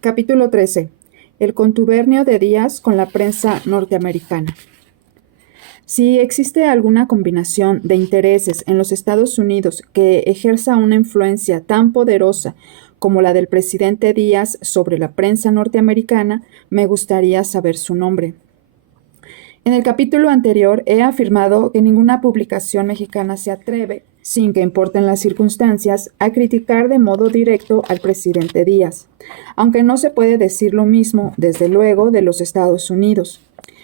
Capítulo 13. El contubernio de Díaz con la prensa norteamericana. Si existe alguna combinación de intereses en los Estados Unidos que ejerza una influencia tan poderosa como la del presidente Díaz sobre la prensa norteamericana, me gustaría saber su nombre. En el capítulo anterior he afirmado que ninguna publicación mexicana se atreve, sin que importen las circunstancias, a criticar de modo directo al presidente Díaz, aunque no se puede decir lo mismo, desde luego, de los Estados Unidos.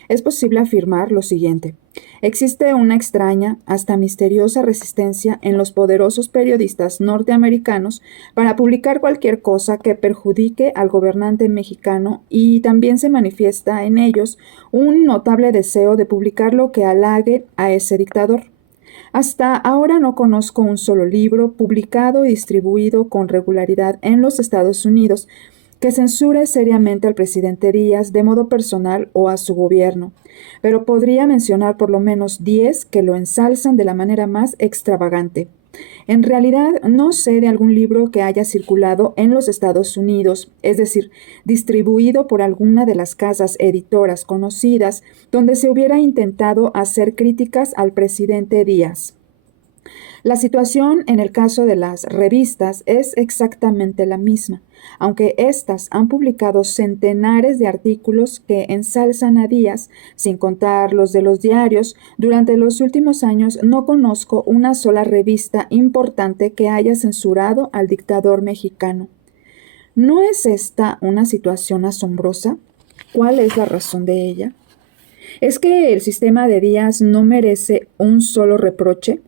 Es posible afirmar lo siguiente. Existe una extraña, hasta misteriosa resistencia en los poderosos periodistas norteamericanos para publicar cualquier cosa que perjudique al gobernante mexicano, y también se manifiesta en ellos un notable deseo de publicar lo que halague a ese dictador. Hasta ahora no conozco un solo libro publicado y distribuido con regularidad en los Estados Unidos que censure seriamente al presidente Díaz de modo personal o a su gobierno, pero podría mencionar por lo menos 10 que lo ensalzan de la manera más extravagante. En realidad, no sé de algún libro que haya circulado en los Estados Unidos, es decir, distribuido por alguna de las casas editoras conocidas, donde se hubiera intentado hacer críticas al presidente Díaz. La situación en el caso de las revistas es exactamente la misma, aunque éstas han publicado centenares de artículos que ensalzan a Díaz, sin contar los de los diarios. Durante los últimos años no conozco una sola revista importante que haya censurado al dictador mexicano. ¿No es esta una situación asombrosa? ¿Cuál es la razón de ella? ¿Es que el sistema de Díaz no merece un solo reproche?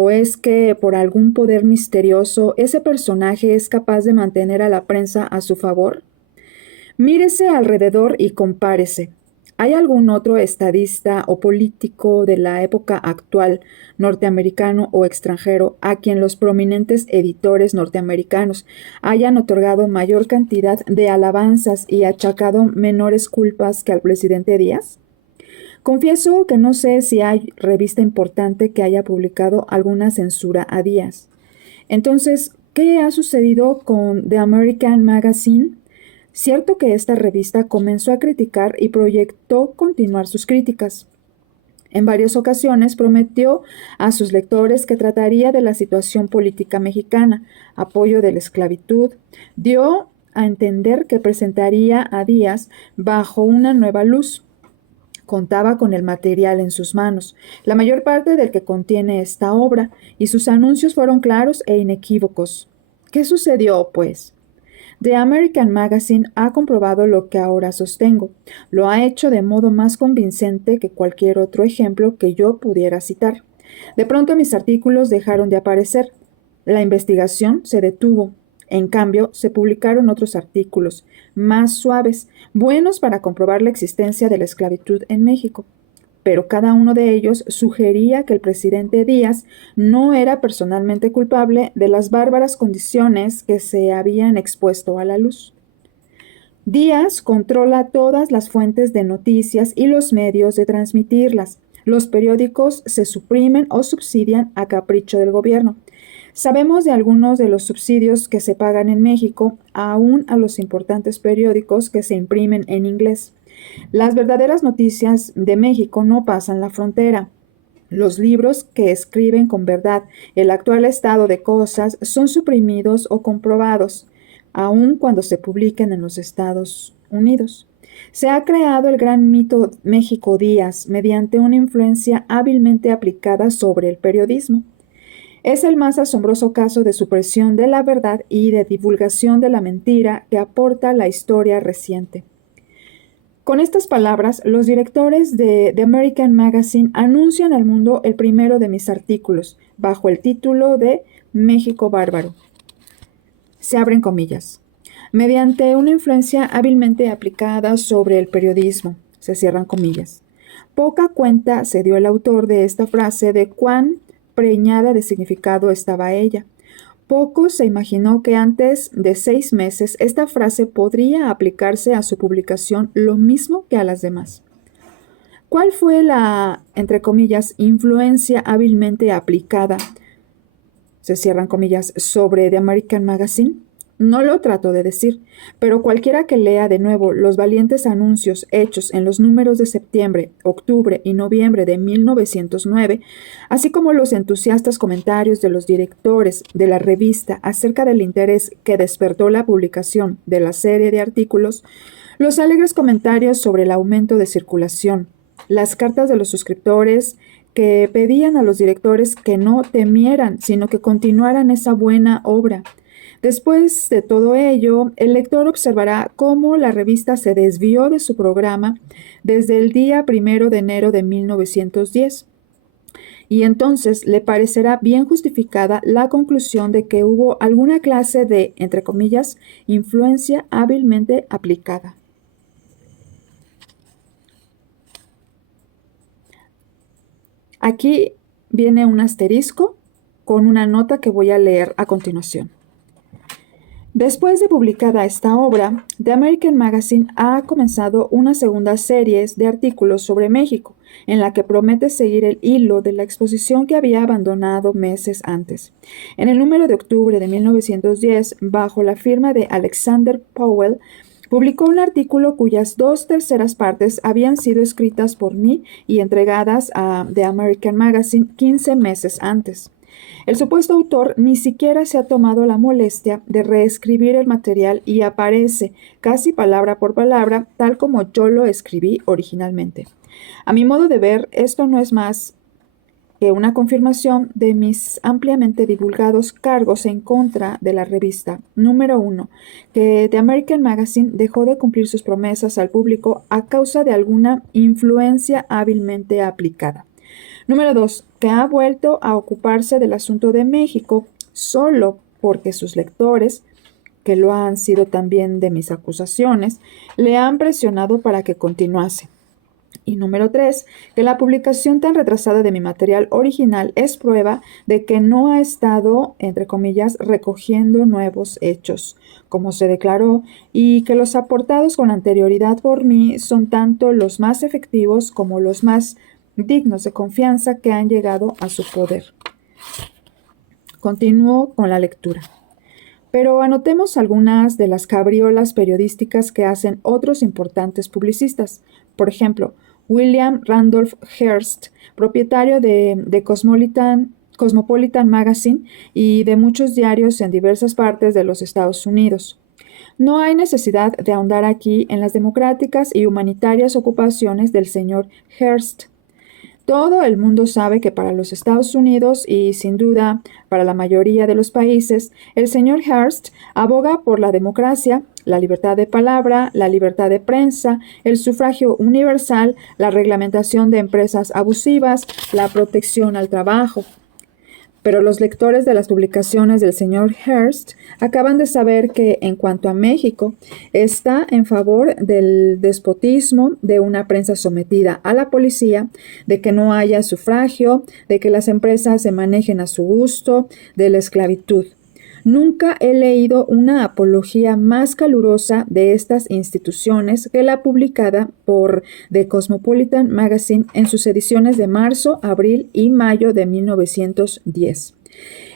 ¿O es que, por algún poder misterioso, ese personaje es capaz de mantener a la prensa a su favor? Mírese alrededor y compárese. ¿Hay algún otro estadista o político de la época actual, norteamericano o extranjero, a quien los prominentes editores norteamericanos hayan otorgado mayor cantidad de alabanzas y achacado menores culpas que al presidente Díaz? Confieso que no sé si hay revista importante que haya publicado alguna censura a Díaz. Entonces, ¿qué ha sucedido con The American Magazine? Cierto que esta revista comenzó a criticar y proyectó continuar sus críticas. En varias ocasiones prometió a sus lectores que trataría de la situación política mexicana, apoyo de la esclavitud. Dio a entender que presentaría a Díaz bajo una nueva luz. Contaba con el material en sus manos, la mayor parte del que contiene esta obra, y sus anuncios fueron claros e inequívocos. ¿Qué sucedió, pues? The American Magazine ha comprobado lo que ahora sostengo. Lo ha hecho de modo más convincente que cualquier otro ejemplo que yo pudiera citar. De pronto mis artículos dejaron de aparecer. La investigación se detuvo. En cambio, se publicaron otros artículos, más suaves, buenos para comprobar la existencia de la esclavitud en México. Pero cada uno de ellos sugería que el presidente Díaz no era personalmente culpable de las bárbaras condiciones que se habían expuesto a la luz. Díaz controla todas las fuentes de noticias y los medios de transmitirlas. Los periódicos se suprimen o subsidian a capricho del gobierno. Sabemos de algunos de los subsidios que se pagan en México, aún a los importantes periódicos que se imprimen en inglés. Las verdaderas noticias de México no pasan la frontera. Los libros que escriben con verdad el actual estado de cosas son suprimidos o comprobados, aun cuando se publiquen en los Estados Unidos. Se ha creado el gran mito México Díaz mediante una influencia hábilmente aplicada sobre el periodismo. Es el más asombroso caso de supresión de la verdad y de divulgación de la mentira que aporta la historia reciente. Con estas palabras, los directores de The American Magazine anuncian al mundo el primero de mis artículos, bajo el título de México Bárbaro. Se abren comillas. Mediante una influencia hábilmente aplicada sobre el periodismo, se cierran comillas. Poca cuenta se dio el autor de esta frase de cuán preñada de significado estaba ella. Poco se imaginó que antes de 6 meses esta frase podría aplicarse a su publicación lo mismo que a las demás. ¿Cuál fue la, entre comillas, influencia hábilmente aplicada? se cierran comillas, sobre The American Magazine? No lo trato de decir, pero cualquiera que lea de nuevo los valientes anuncios hechos en los números de septiembre, octubre y noviembre de 1909, así como los entusiastas comentarios de los directores de la revista acerca del interés que despertó la publicación de la serie de artículos, los alegres comentarios sobre el aumento de circulación, las cartas de los suscriptores que pedían a los directores que no temieran, sino que continuaran esa buena obra. Después de todo ello, el lector observará cómo la revista se desvió de su programa desde el día 1 de enero de 1910. Y entonces le parecerá bien justificada la conclusión de que hubo alguna clase de, entre comillas, influencia hábilmente aplicada. Aquí viene un asterisco con una nota que voy a leer a continuación. Después de publicada esta obra, The American Magazine ha comenzado una segunda serie de artículos sobre México, en la que promete seguir el hilo de la exposición que había abandonado meses antes. En el número de octubre de 1910, bajo la firma de Alexander Powell, publicó un artículo cuyas 2/3 partes habían sido escritas por mí y entregadas a The American Magazine 15 meses antes. El supuesto autor ni siquiera se ha tomado la molestia de reescribir el material y aparece, casi palabra por palabra, tal como yo lo escribí originalmente. A mi modo de ver, esto no es más que una confirmación de mis ampliamente divulgados cargos en contra de la revista. Número 1. Que The American Magazine dejó de cumplir sus promesas al público a causa de alguna influencia hábilmente aplicada. Número 2. Que ha vuelto a ocuparse del asunto de México solo porque sus lectores, que lo han sido también de mis acusaciones, le han presionado para que continuase. Y número 3, que la publicación tan retrasada de mi material original es prueba de que no ha estado, entre comillas, recogiendo nuevos hechos, como se declaró, y que los aportados con anterioridad por mí son tanto los más efectivos como los más dignos de confianza que han llegado a su poder. Continúo con la lectura. Pero anotemos algunas de las cabriolas periodísticas que hacen otros importantes publicistas. Por ejemplo, William Randolph Hearst, propietario de Cosmopolitan Magazine y de muchos diarios en diversas partes de los Estados Unidos. No hay necesidad de ahondar aquí en las democráticas y humanitarias ocupaciones del señor Hearst. Todo el mundo sabe que para los Estados Unidos y, sin duda, para la mayoría de los países, el señor Hearst aboga por la democracia, la libertad de palabra, la libertad de prensa, el sufragio universal, la reglamentación de empresas abusivas, la protección al trabajo. Pero los lectores de las publicaciones del señor Hearst acaban de saber que, en cuanto a México, está en favor del despotismo, de una prensa sometida a la policía, de que no haya sufragio, de que las empresas se manejen a su gusto, de la esclavitud. Nunca he leído una apología más calurosa de estas instituciones que la publicada por The Cosmopolitan Magazine en sus ediciones de marzo, abril y mayo de 1910.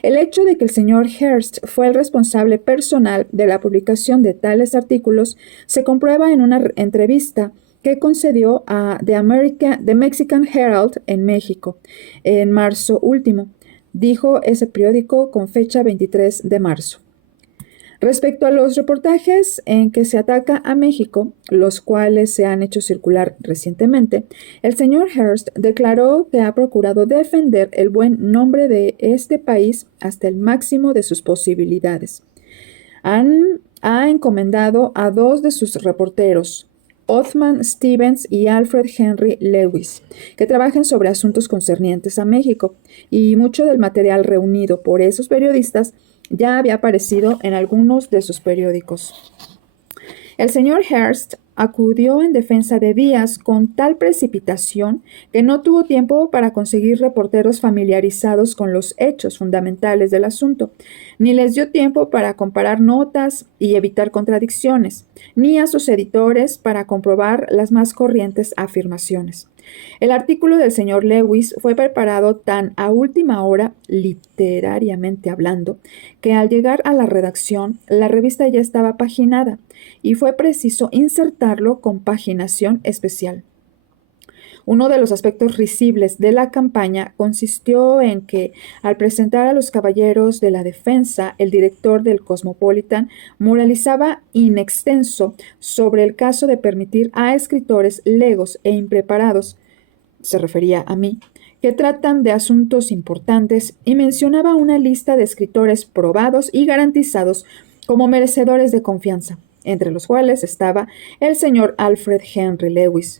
El hecho de que el señor Hearst fue el responsable personal de la publicación de tales artículos se comprueba en una entrevista que concedió a The Mexican Herald en México en marzo último. Dijo ese periódico con fecha 23 de marzo. Respecto a los reportajes en que se ataca a México, los cuales se han hecho circular recientemente, el señor Hearst declaró que ha procurado defender el buen nombre de este país hasta el máximo de sus posibilidades. Ha encomendado a 2 de sus reporteros, Othman Stevens y Alfred Henry Lewis, que trabajen sobre asuntos concernientes a México, y mucho del material reunido por esos periodistas ya había aparecido en algunos de sus periódicos. El señor Hearst acudió en defensa de Díaz con tal precipitación que no tuvo tiempo para conseguir reporteros familiarizados con los hechos fundamentales del asunto, ni les dio tiempo para comparar notas y evitar contradicciones, ni a sus editores para comprobar las más corrientes afirmaciones. El artículo del señor Lewis fue preparado tan a última hora, literariamente hablando, que al llegar a la redacción, la revista ya estaba paginada y fue preciso insertarlo con paginación especial. Uno de los aspectos risibles de la campaña consistió en que, al presentar a los caballeros de la defensa, el director del Cosmopolitan moralizaba in extenso sobre el caso de permitir a escritores legos e impreparados, se refería a mí, que tratan de asuntos importantes, y mencionaba una lista de escritores probados y garantizados como merecedores de confianza, entre los cuales estaba el señor Alfred Henry Lewis.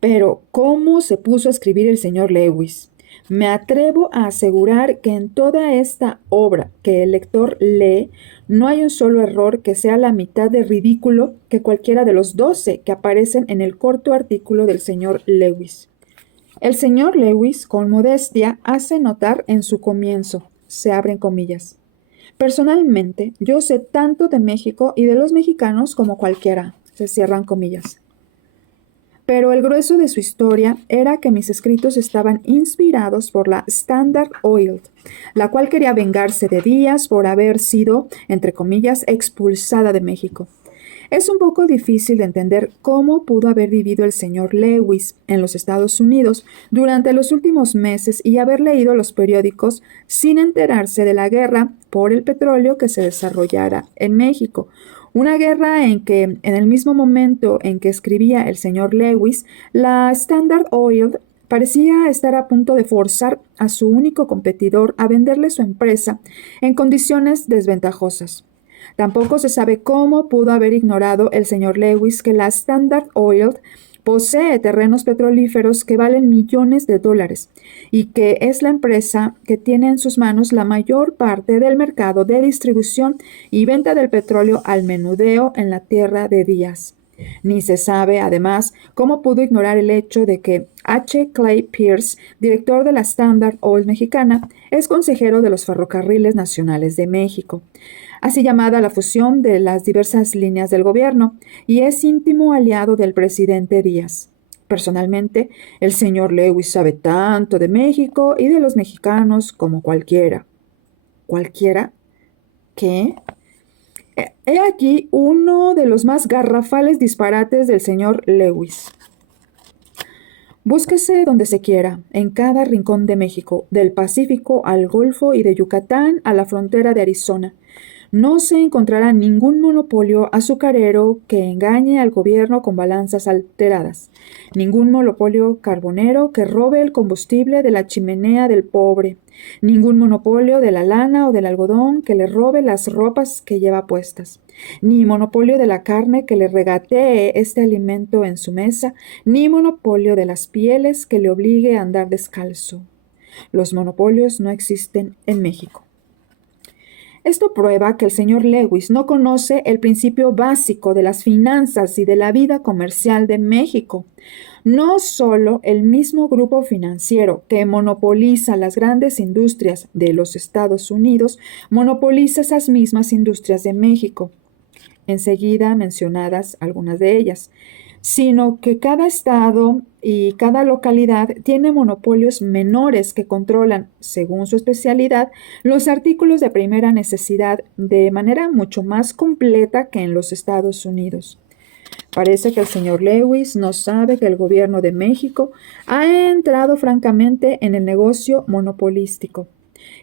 Pero, ¿cómo se puso a escribir el señor Lewis? Me atrevo a asegurar que en toda esta obra que el lector lee, no hay un solo error que sea la mitad de ridículo que cualquiera de los 12 que aparecen en el corto artículo del señor Lewis. El señor Lewis, con modestia, hace notar en su comienzo, se abren comillas: personalmente, yo sé tanto de México y de los mexicanos como cualquiera, se cierran comillas. Pero el grueso de su historia era que mis escritos estaban inspirados por la Standard Oil, la cual quería vengarse de Díaz por haber sido, entre comillas, expulsada de México. Es un poco difícil de entender cómo pudo haber vivido el señor Lewis en los Estados Unidos durante los últimos meses y haber leído los periódicos sin enterarse de la guerra por el petróleo que se desarrollara en México. Una guerra en que, en el mismo momento en que escribía el señor Lewis, la Standard Oil parecía estar a punto de forzar a su único competidor a venderle su empresa en condiciones desventajosas. Tampoco se sabe cómo pudo haber ignorado el señor Lewis que la Standard Oil posee terrenos petrolíferos que valen millones de dólares y que es la empresa que tiene en sus manos la mayor parte del mercado de distribución y venta del petróleo al menudeo en la tierra de Díaz. Ni se sabe, además, cómo pudo ignorar el hecho de que H. Clay Pierce, director de la Standard Oil mexicana, es consejero de los Ferrocarriles Nacionales de México, así llamada la fusión de las diversas líneas del gobierno, y es íntimo aliado del presidente Díaz. Personalmente, el señor Lewis sabe tanto de México y de los mexicanos como cualquiera. ¿Cualquiera? ¿Qué? He aquí uno de los más garrafales disparates del señor Lewis. Búsquese donde se quiera, en cada rincón de México, del Pacífico al Golfo y de Yucatán a la frontera de Arizona. No se encontrará ningún monopolio azucarero que engañe al gobierno con balanzas alteradas, ningún monopolio carbonero que robe el combustible de la chimenea del pobre, ningún monopolio de la lana o del algodón que le robe las ropas que lleva puestas, ni monopolio de la carne que le regatee este alimento en su mesa, ni monopolio de las pieles que le obligue a andar descalzo. Los monopolios no existen en México. Esto prueba que el señor Lewis no conoce el principio básico de las finanzas y de la vida comercial de México. No solo el mismo grupo financiero que monopoliza las grandes industrias de los Estados Unidos, monopoliza esas mismas industrias de México, enseguida mencionadas algunas de ellas, sino que cada estado y cada localidad tiene monopolios menores que controlan, según su especialidad, los artículos de primera necesidad de manera mucho más completa que en los Estados Unidos. Parece que el señor Lewis no sabe que el gobierno de México ha entrado francamente en el negocio monopolístico,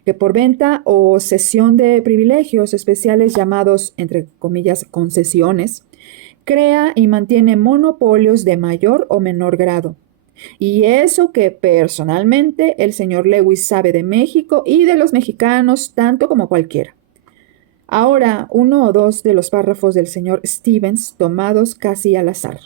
que por venta o cesión de privilegios especiales llamados, entre comillas, concesiones, crea y mantiene monopolios de mayor o menor grado. Y eso que personalmente el señor Lewis sabe de México y de los mexicanos tanto como cualquiera. Ahora, uno o dos de los párrafos del señor Stevens tomados casi al azar.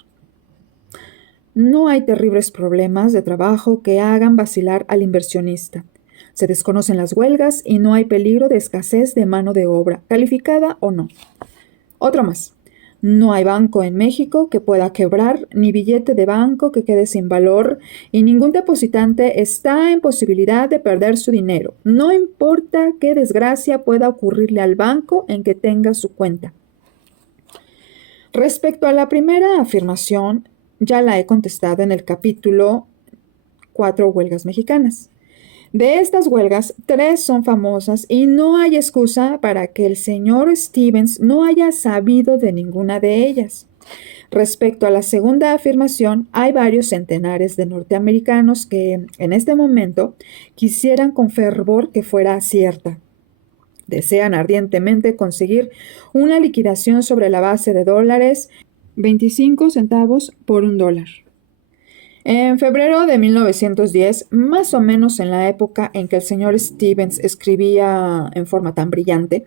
No hay terribles problemas de trabajo que hagan vacilar al inversionista. Se desconocen las huelgas y no hay peligro de escasez de mano de obra, calificada o no. Otro más. No hay banco en México que pueda quebrar, ni billete de banco que quede sin valor, y ningún depositante está en posibilidad de perder su dinero, no importa qué desgracia pueda ocurrirle al banco en que tenga su cuenta. Respecto a la primera afirmación, ya la he contestado en el capítulo 4 huelgas mexicanas. De estas huelgas, 3 son famosas y no hay excusa para que el señor Stevens no haya sabido de ninguna de ellas. Respecto a la segunda afirmación, hay varios centenares de norteamericanos que, en este momento, quisieran con fervor que fuera cierta. Desean ardientemente conseguir una liquidación sobre la base de dólares 25 centavos por $1. En febrero de 1910, más o menos en la época en que el señor Stevens escribía en forma tan brillante,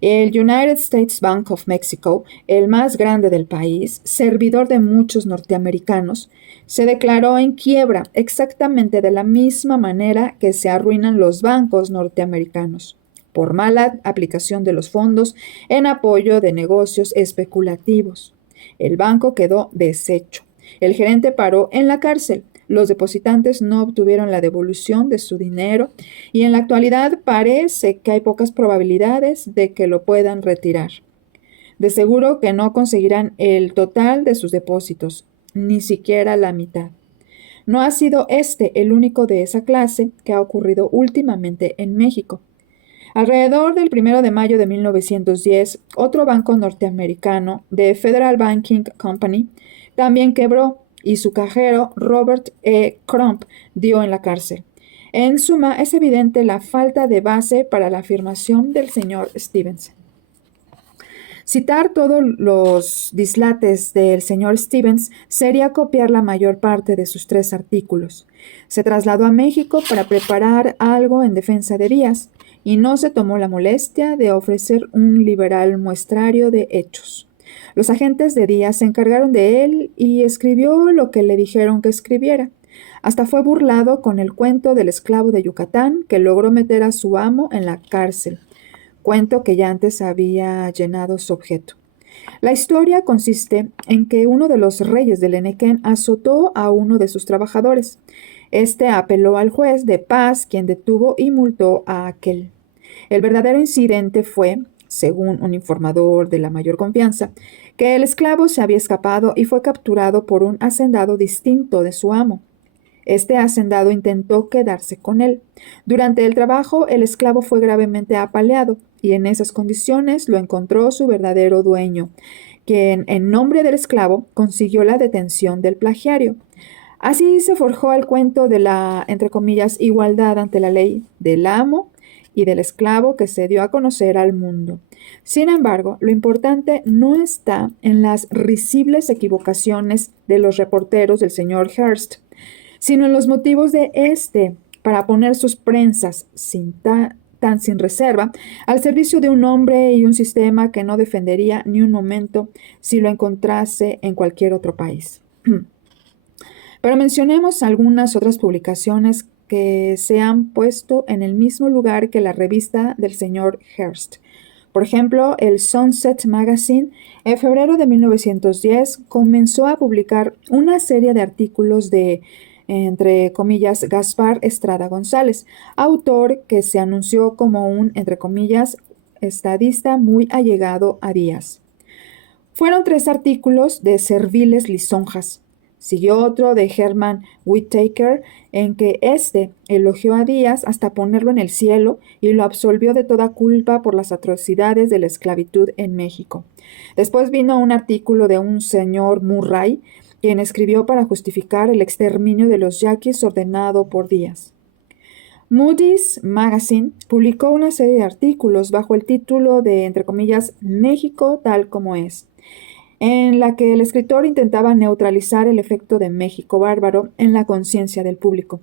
el United States Bank of Mexico, el más grande del país, servidor de muchos norteamericanos, se declaró en quiebra exactamente de la misma manera que se arruinan los bancos norteamericanos, por mala aplicación de los fondos en apoyo de negocios especulativos. El banco quedó deshecho. El gerente paró en la cárcel. Los depositantes no obtuvieron la devolución de su dinero y en la actualidad parece que hay pocas probabilidades de que lo puedan retirar. De seguro que no conseguirán el total de sus depósitos, ni siquiera la mitad. No ha sido este el único de esa clase que ha ocurrido últimamente en México. Alrededor del 1 de mayo de 1910, otro banco norteamericano, The Federal Banking Company, también quebró y su cajero, Robert E. Crump, dio en la cárcel. En suma, es evidente la falta de base para la afirmación del señor Stevens. Citar todos los dislates del señor Stevens sería copiar la mayor parte de sus 3 artículos. Se trasladó a México para preparar algo en defensa de Díaz y no se tomó la molestia de ofrecer un liberal muestrario de hechos. Los agentes de Díaz se encargaron de él y escribió lo que le dijeron que escribiera. Hasta fue burlado con el cuento del esclavo de Yucatán que logró meter a su amo en la cárcel, cuento que ya antes había llenado su objeto. La historia consiste en que uno de los reyes del Enequén azotó a uno de sus trabajadores. Este apeló al juez de paz, quien detuvo y multó a aquel. El verdadero incidente fue, según un informador de la mayor confianza, que el esclavo se había escapado y fue capturado por un hacendado distinto de su amo. Este hacendado intentó quedarse con él. Durante el trabajo, el esclavo fue gravemente apaleado y en esas condiciones lo encontró su verdadero dueño, quien, en nombre del esclavo, consiguió la detención del plagiario. Así se forjó el cuento de la, entre comillas, igualdad ante la ley del amo y del esclavo que se dio a conocer al mundo. Sin embargo, lo importante no está en las risibles equivocaciones de los reporteros del señor Hearst, sino en los motivos de éste para poner sus prensas tan sin reserva al servicio de un hombre y un sistema que no defendería ni un momento si lo encontrase en cualquier otro país. Pero mencionemos algunas otras publicaciones que se han puesto en el mismo lugar que la revista del señor Hearst. Por ejemplo, el Sunset Magazine, en febrero de 1910, comenzó a publicar una serie de artículos de, entre comillas, Gaspar Estrada González, autor que se anunció como un, entre comillas, estadista muy allegado a Díaz. Fueron 3 artículos de serviles lisonjas. Siguió otro de Herman Whittaker, en que éste elogió a Díaz hasta ponerlo en el cielo y lo absolvió de toda culpa por las atrocidades de la esclavitud en México. Después vino un artículo de un señor Murray, quien escribió para justificar el exterminio de los yaquis ordenado por Díaz. Moody's Magazine publicó una serie de artículos bajo el título de, entre comillas, México tal como es, en la que el escritor intentaba neutralizar el efecto de México bárbaro en la conciencia del público.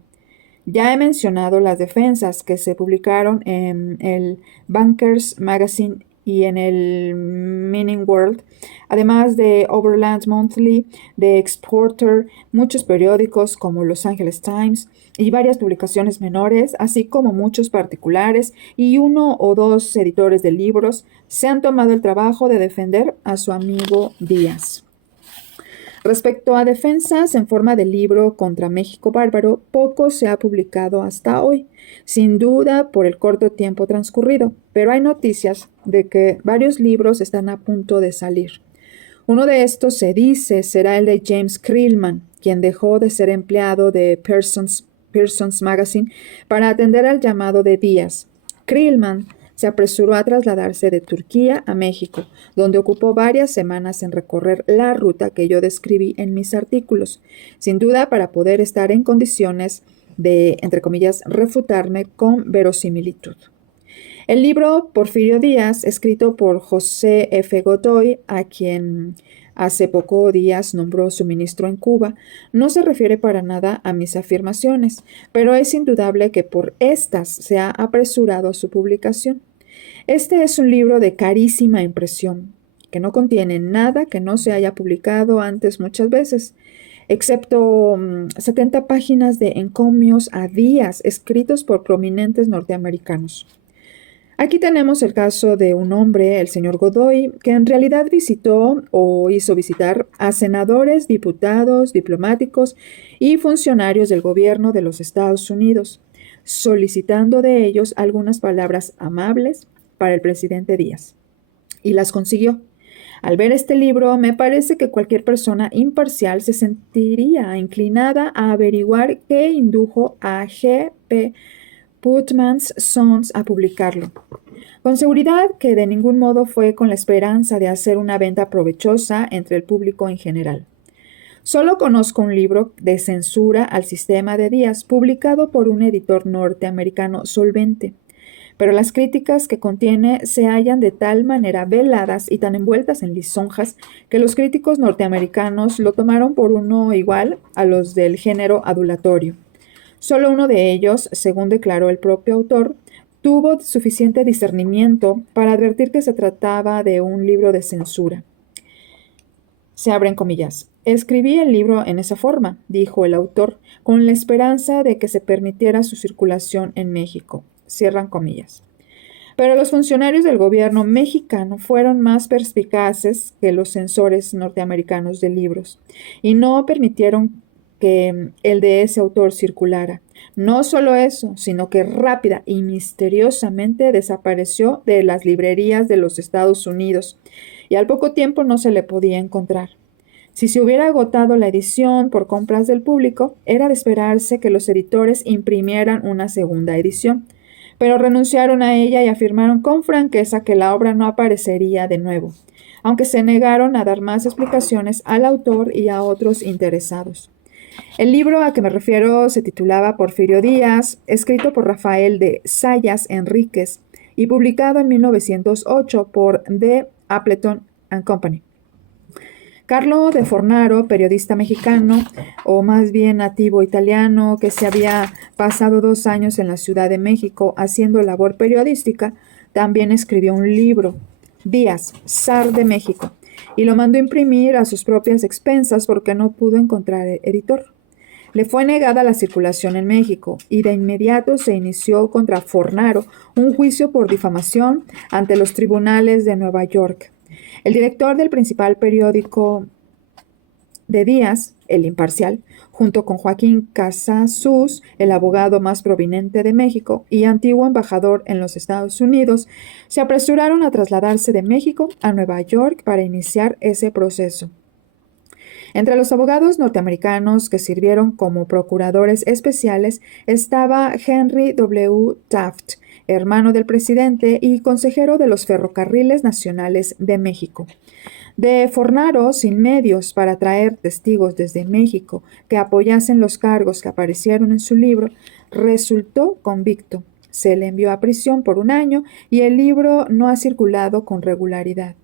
Ya he mencionado las defensas que se publicaron en el Bankers Magazine y en el Meaning World, además de Overland Monthly, The Exporter, muchos periódicos como Los Angeles Times y varias publicaciones menores, así como muchos particulares y 1 o 2 editores de libros, se han tomado el trabajo de defender a su amigo Díaz. Respecto a defensas en forma de libro contra México bárbaro, poco se ha publicado hasta hoy, sin duda por el corto tiempo transcurrido, pero hay noticias de que varios libros están a punto de salir. Uno de estos se dice será el de James Creelman, quien dejó de ser empleado de Pearson's Magazine para atender al llamado de Díaz. Creelman se apresuró a trasladarse de Turquía a México, donde ocupó varias semanas en recorrer la ruta que yo describí en mis artículos, sin duda para poder estar en condiciones de, entre comillas, refutarme con verosimilitud. El libro Porfirio Díaz, escrito por José F. Godoy, a quien hace poco Díaz nombró su ministro en Cuba, no se refiere para nada a mis afirmaciones, pero es indudable que por estas se ha apresurado su publicación. Este es un libro de carísima impresión, que no contiene nada que no se haya publicado antes muchas veces, excepto 70 páginas de encomios a Díaz escritos por prominentes norteamericanos. Aquí tenemos el caso de un hombre, el señor Godoy, que en realidad visitó o hizo visitar a senadores, diputados, diplomáticos y funcionarios del gobierno de los Estados Unidos, solicitando de ellos algunas palabras amables para el presidente Díaz. Y las consiguió. Al ver este libro, me parece que cualquier persona imparcial se sentiría inclinada a averiguar qué indujo a G.P. Putnam's Sons a publicarlo. Con seguridad que de ningún modo fue con la esperanza de hacer una venta provechosa entre el público en general. Solo conozco un libro de censura al sistema de Díaz, publicado por un editor norteamericano solvente, pero las críticas que contiene se hallan de tal manera veladas y tan envueltas en lisonjas que los críticos norteamericanos lo tomaron por uno igual a los del género adulatorio. Solo uno de ellos, según declaró el propio autor, tuvo suficiente discernimiento para advertir que se trataba de un libro de censura. Se abren comillas. Escribí el libro en esa forma, dijo el autor, con la esperanza de que se permitiera su circulación en México. Cierran comillas. Pero los funcionarios del gobierno mexicano fueron más perspicaces que los censores norteamericanos de libros y no permitieron que el de ese autor circulara. No solo eso, sino que rápida y misteriosamente desapareció de las librerías de los Estados Unidos y al poco tiempo no se le podía encontrar. Si se hubiera agotado la edición por compras del público, era de esperarse que los editores imprimieran una segunda edición, pero renunciaron a ella y afirmaron con franqueza que la obra no aparecería de nuevo, aunque se negaron a dar más explicaciones al autor y a otros interesados. El libro a que me refiero se titulaba Porfirio Díaz, escrito por Rafael de Zayas Enríquez y publicado en 1908 por The Appleton & Company. Carlo de Fornaro, periodista mexicano, o más bien nativo italiano, que se había pasado 2 años en la Ciudad de México haciendo labor periodística, también escribió un libro, Díaz, zar de México, y lo mandó imprimir a sus propias expensas porque no pudo encontrar editor. Le fue negada la circulación en México y de inmediato se inició contra Fornaro un juicio por difamación ante los tribunales de Nueva York. El director del principal periódico de Díaz, El Imparcial, junto con Joaquín Casasus, el abogado más prominente de México y antiguo embajador en los Estados Unidos, se apresuraron a trasladarse de México a Nueva York para iniciar ese proceso. Entre los abogados norteamericanos que sirvieron como procuradores especiales estaba Henry W. Taft, hermano del presidente y consejero de los Ferrocarriles Nacionales de México. De Fornaro, sin medios para traer testigos desde México que apoyasen los cargos que aparecieron en su libro, resultó convicto. Se le envió a prisión por 1 año y el libro no ha circulado con regularidad.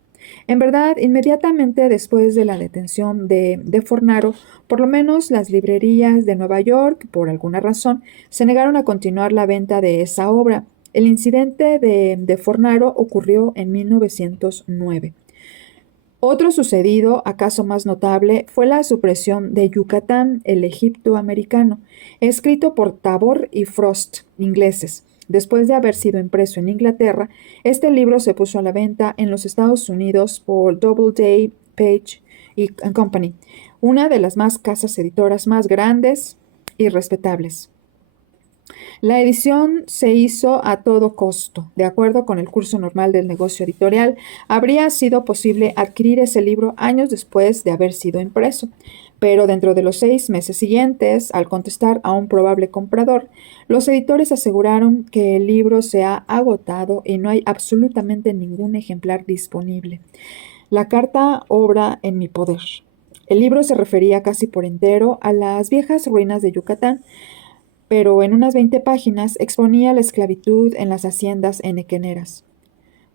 En verdad, inmediatamente después de la detención de Fornaro, por lo menos las librerías de Nueva York, por alguna razón, se negaron a continuar la venta de esa obra. El incidente de Fornaro ocurrió en 1909. Otro sucedido, acaso más notable, fue la supresión de Yucatán, el Egipto americano, escrito por Tabor y Frost, ingleses. Después de haber sido impreso en Inglaterra, este libro se puso a la venta en los Estados Unidos por Doubleday, Page & Company, una de las casas editoras más grandes y respetables. La edición se hizo a todo costo. De acuerdo con el curso normal del negocio editorial, habría sido posible adquirir ese libro años después de haber sido impreso. Pero dentro de los 6 meses siguientes, al contestar a un probable comprador, los editores aseguraron que el libro se ha agotado y no hay absolutamente ningún ejemplar disponible. La carta obra en mi poder. El libro se refería casi por entero a las viejas ruinas de Yucatán, pero en unas 20 páginas exponía la esclavitud en las haciendas henequeneras.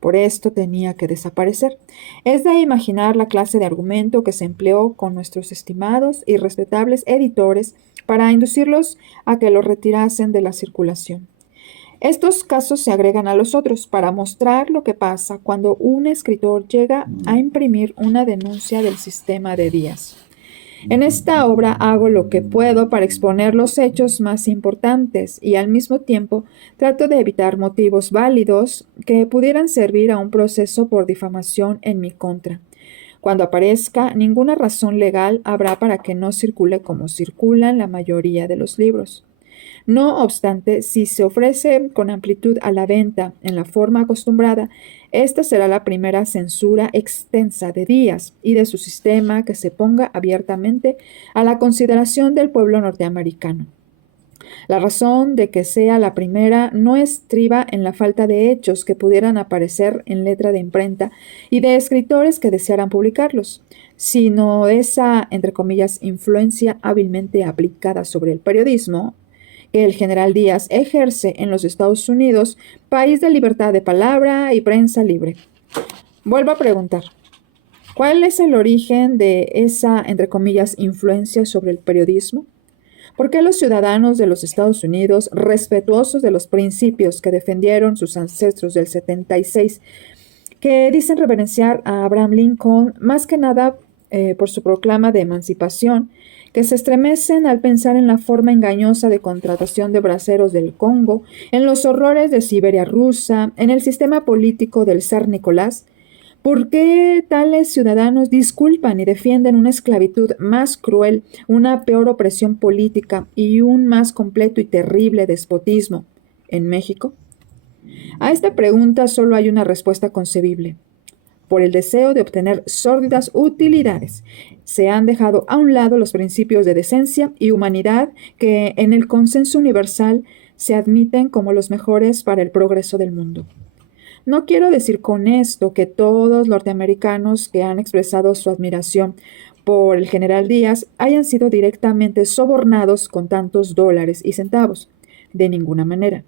Por esto tenía que desaparecer. Es de imaginar la clase de argumento que se empleó con nuestros estimados y respetables editores para inducirlos a que lo retirasen de la circulación. Estos casos se agregan a los otros para mostrar lo que pasa cuando un escritor llega a imprimir una denuncia del sistema de Díaz. En esta obra hago lo que puedo para exponer los hechos más importantes y al mismo tiempo trato de evitar motivos válidos que pudieran servir a un proceso por difamación en mi contra. Cuando aparezca, ninguna razón legal habrá para que no circule como circulan la mayoría de los libros. No obstante, si se ofrece con amplitud a la venta en la forma acostumbrada, esta será la primera censura extensa de Díaz y de su sistema que se ponga abiertamente a la consideración del pueblo norteamericano. La razón de que sea la primera no estriba en la falta de hechos que pudieran aparecer en letra de imprenta y de escritores que desearan publicarlos, sino esa, entre comillas, influencia hábilmente aplicada sobre el periodismo que el general Díaz ejerce en los Estados Unidos, país de libertad de palabra y prensa libre. Vuelvo a preguntar, ¿cuál es el origen de esa, entre comillas, influencia sobre el periodismo? ¿Por qué los ciudadanos de los Estados Unidos, respetuosos de los principios que defendieron sus ancestros del 76, que dicen reverenciar a Abraham Lincoln más que nada por su proclama de emancipación, que se estremecen al pensar en la forma engañosa de contratación de braceros del Congo, en los horrores de Siberia rusa, en el sistema político del zar Nicolás? ¿Por qué tales ciudadanos disculpan y defienden una esclavitud más cruel, una peor opresión política y un más completo y terrible despotismo en México? A esta pregunta solo hay una respuesta concebible. Por el deseo de obtener sórdidas utilidades, se han dejado a un lado los principios de decencia y humanidad que en el consenso universal se admiten como los mejores para el progreso del mundo. No quiero decir con esto que todos los norteamericanos que han expresado su admiración por el general Díaz hayan sido directamente sobornados con tantos dólares y centavos. De ninguna manera.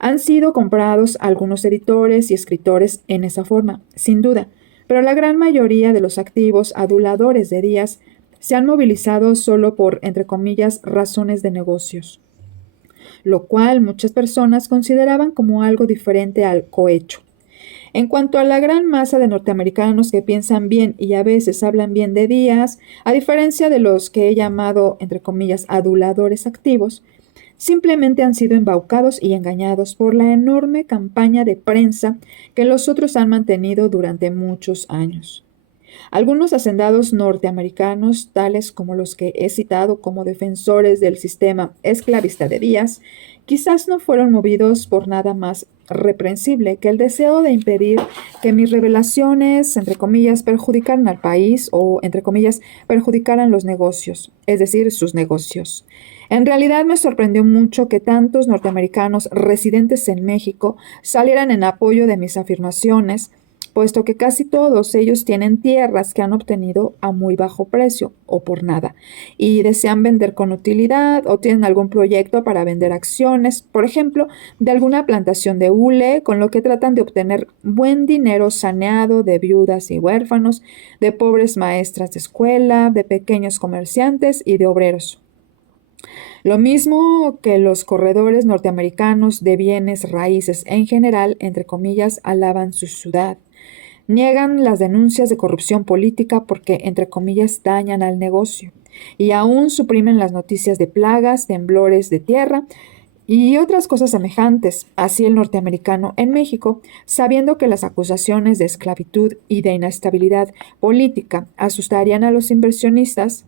Han sido comprados algunos editores y escritores en esa forma, sin duda, pero la gran mayoría de los activos aduladores de Díaz se han movilizado solo por, entre comillas, razones de negocios, lo cual muchas personas consideraban como algo diferente al cohecho. En cuanto a la gran masa de norteamericanos que piensan bien y a veces hablan bien de Díaz, a diferencia de los que he llamado, entre comillas, aduladores activos, simplemente han sido embaucados y engañados por la enorme campaña de prensa que los otros han mantenido durante muchos años. Algunos hacendados norteamericanos, tales como los que he citado como defensores del sistema esclavista de Díaz, quizás no fueron movidos por nada más reprensible que el deseo de impedir que mis revelaciones, entre comillas, perjudicaran al país o, entre comillas, perjudicaran los negocios, es decir, sus negocios. En realidad me sorprendió mucho que tantos norteamericanos residentes en México salieran en apoyo de mis afirmaciones, puesto que casi todos ellos tienen tierras que han obtenido a muy bajo precio o por nada, y desean vender con utilidad o tienen algún proyecto para vender acciones, por ejemplo, de alguna plantación de hule, con lo que tratan de obtener buen dinero saneado de viudas y huérfanos, de pobres maestras de escuela, de pequeños comerciantes y de obreros. Lo mismo que los corredores norteamericanos de bienes raíces en general, entre comillas, alaban su ciudad. Niegan las denuncias de corrupción política porque, entre comillas, dañan al negocio. Y aún suprimen las noticias de plagas, temblores de tierra y otras cosas semejantes. Así el norteamericano en México, sabiendo que las acusaciones de esclavitud y de inestabilidad política asustarían a los inversionistas,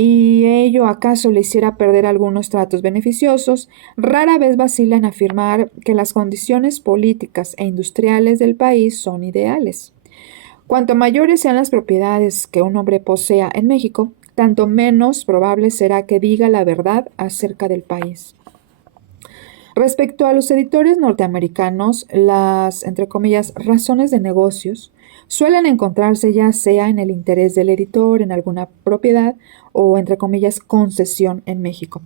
y ello acaso le hiciera perder algunos tratos beneficiosos, rara vez vacila en afirmar que las condiciones políticas e industriales del país son ideales. Cuanto mayores sean las propiedades que un hombre posea en México, tanto menos probable será que diga la verdad acerca del país. Respecto a los editores norteamericanos, las, entre comillas, razones de negocios suelen encontrarse ya sea en el interés del editor en alguna propiedad o, entre comillas, concesión en México,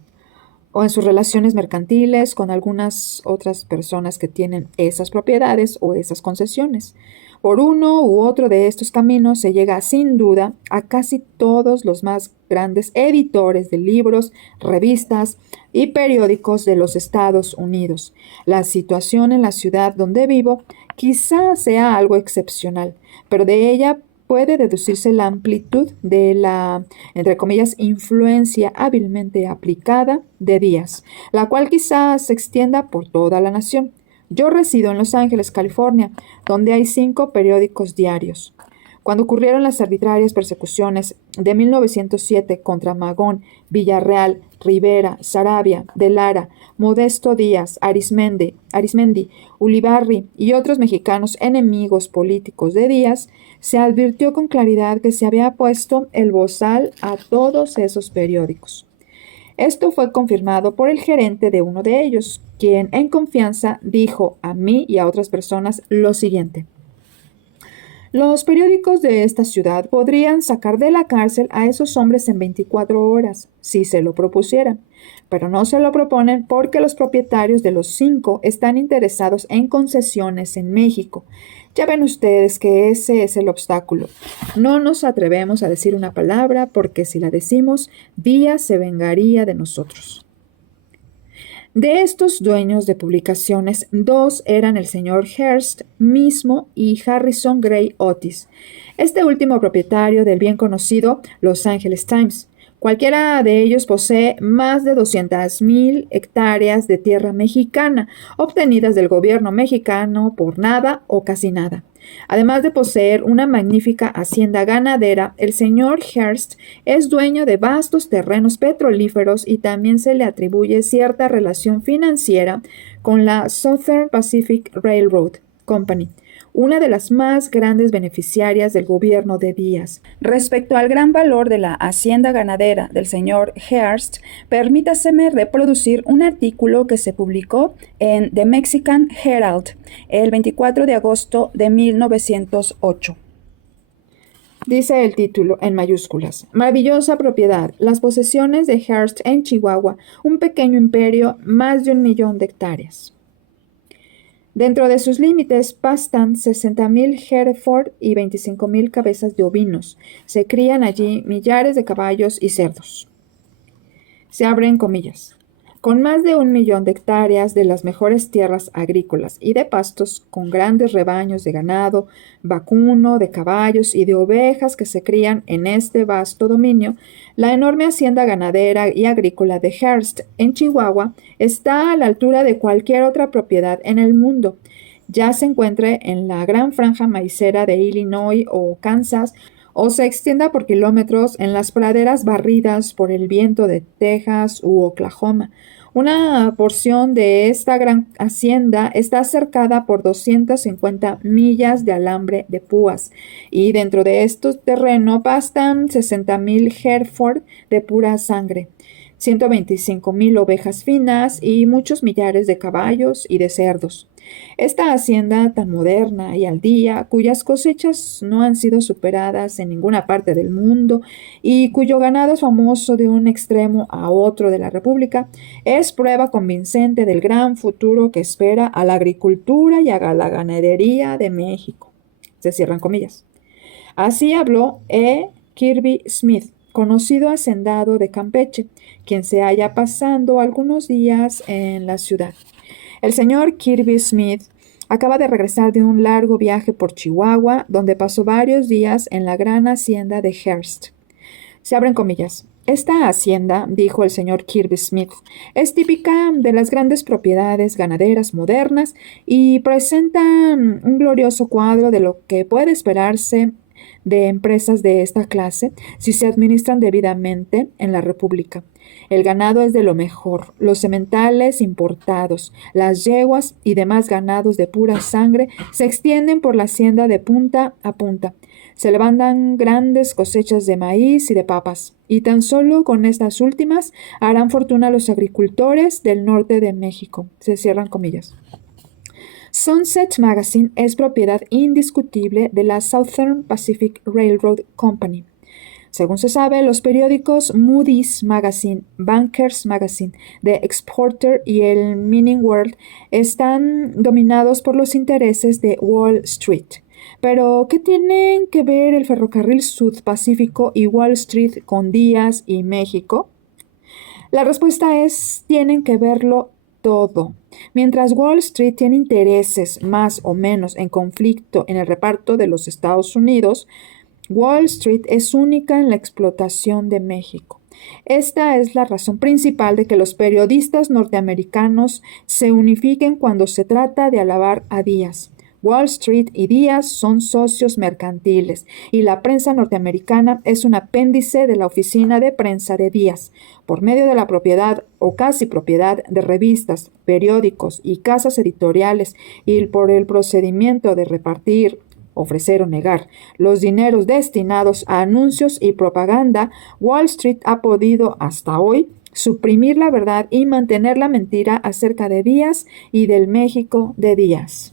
o en sus relaciones mercantiles con algunas otras personas que tienen esas propiedades o esas concesiones. Por uno u otro de estos caminos se llega sin duda a casi todos los más grandes editores de libros, revistas y periódicos de los Estados Unidos. La situación en la ciudad donde vivo quizá sea algo excepcional, pero de ella puede deducirse la amplitud de la, entre comillas, influencia hábilmente aplicada de Díaz, la cual quizás se extienda por toda la nación. Yo resido en Los Ángeles, California, donde hay 5 periódicos diarios. Cuando ocurrieron las arbitrarias persecuciones de 1907 contra Magón, Villarreal, Rivera, Saravia, de Lara, Modesto Díaz, Arismendi, Ulibarri y otros mexicanos enemigos políticos de Díaz, se advirtió con claridad que se había puesto el bozal a todos esos periódicos. Esto fue confirmado por el gerente de uno de ellos, quien en confianza dijo a mí y a otras personas lo siguiente: los periódicos de esta ciudad podrían sacar de la cárcel a esos hombres en 24 horas, si se lo propusieran, pero no se lo proponen porque los propietarios de los 5 están interesados en concesiones en México. Ya ven ustedes que ese es el obstáculo. No nos atrevemos a decir una palabra porque si la decimos, Díaz se vengaría de nosotros. De estos dueños de publicaciones, 2 eran el señor Hearst mismo y Harrison Gray Otis, este último propietario del bien conocido Los Angeles Times. Cualquiera de ellos posee más de 200,000 hectáreas de tierra mexicana, obtenidas del gobierno mexicano por nada o casi nada. Además de poseer una magnífica hacienda ganadera, el señor Hearst es dueño de vastos terrenos petrolíferos y también se le atribuye cierta relación financiera con la Southern Pacific Railroad Company, una de las más grandes beneficiarias del gobierno de Díaz. Respecto al gran valor de la hacienda ganadera del señor Hearst, permítaseme reproducir un artículo que se publicó en The Mexican Herald el 24 de agosto de 1908. Dice el título en mayúsculas: maravillosa propiedad, las posesiones de Hearst en Chihuahua, un pequeño imperio, más de 1,000,000 de hectáreas. Dentro de sus límites pastan 60,000 Hereford y 25,000 cabezas de ovinos. Se crían allí millares de caballos y cerdos. Se abren comillas. Con más de 1,000,000 de hectáreas de las mejores tierras agrícolas y de pastos, con grandes rebaños de ganado, vacuno, de caballos y de ovejas que se crían en este vasto dominio, la enorme hacienda ganadera y agrícola de Hearst en Chihuahua está a la altura de cualquier otra propiedad en el mundo, ya se encuentre en la gran franja maicera de Illinois o Kansas, o se extienda por kilómetros en las praderas barridas por el viento de Texas u Oklahoma. Una porción de esta gran hacienda está cercada por 250 millas de alambre de púas, y dentro de estos terrenos pastan 60,000 Hereford de pura sangre, 125,000 ovejas finas y muchos millares de caballos y de cerdos. Esta hacienda tan moderna y al día, cuyas cosechas no han sido superadas en ninguna parte del mundo y cuyo ganado es famoso de un extremo a otro de la República, es prueba convincente del gran futuro que espera a la agricultura y a la ganadería de México. Se cierran comillas. Así habló Kirby Smith, conocido hacendado de Campeche, quien se halla pasando algunos días en la ciudad. El señor Kirby Smith acaba de regresar de un largo viaje por Chihuahua, donde pasó varios días en la gran hacienda de Hearst. Se abren comillas. Esta hacienda, dijo el señor Kirby Smith, es típica de las grandes propiedades ganaderas modernas y presenta un glorioso cuadro de lo que puede esperarse de empresas de esta clase si se administran debidamente en la República. El ganado es de lo mejor, los sementales importados, las yeguas y demás ganados de pura sangre se extienden por la hacienda de punta a punta. Se levantan grandes cosechas de maíz y de papas, y tan solo con estas últimas harán fortuna los agricultores del norte de México. Se cierran comillas. Sunset Magazine es propiedad indiscutible de la Southern Pacific Railroad Company. Según se sabe, los periódicos Moody's Magazine, Bankers Magazine, The Exporter y el Mining World están dominados por los intereses de Wall Street. Pero, ¿qué tienen que ver el ferrocarril Sud-Pacífico y Wall Street con Díaz y México? La respuesta es, tienen que verlo todo. Mientras Wall Street tiene intereses más o menos en conflicto en el reparto de los Estados Unidos, Wall Street es única en la explotación de México. Esta es la razón principal de que los periodistas norteamericanos se unifiquen cuando se trata de alabar a Díaz. Wall Street y Díaz son socios mercantiles y la prensa norteamericana es un apéndice de la oficina de prensa de Díaz. Por medio de la propiedad o casi propiedad de revistas, periódicos y casas editoriales y por el procedimiento de repartir, ofrecer o negar los dineros destinados a anuncios y propaganda, Wall Street ha podido hasta hoy suprimir la verdad y mantener la mentira acerca de Díaz y del México de Díaz.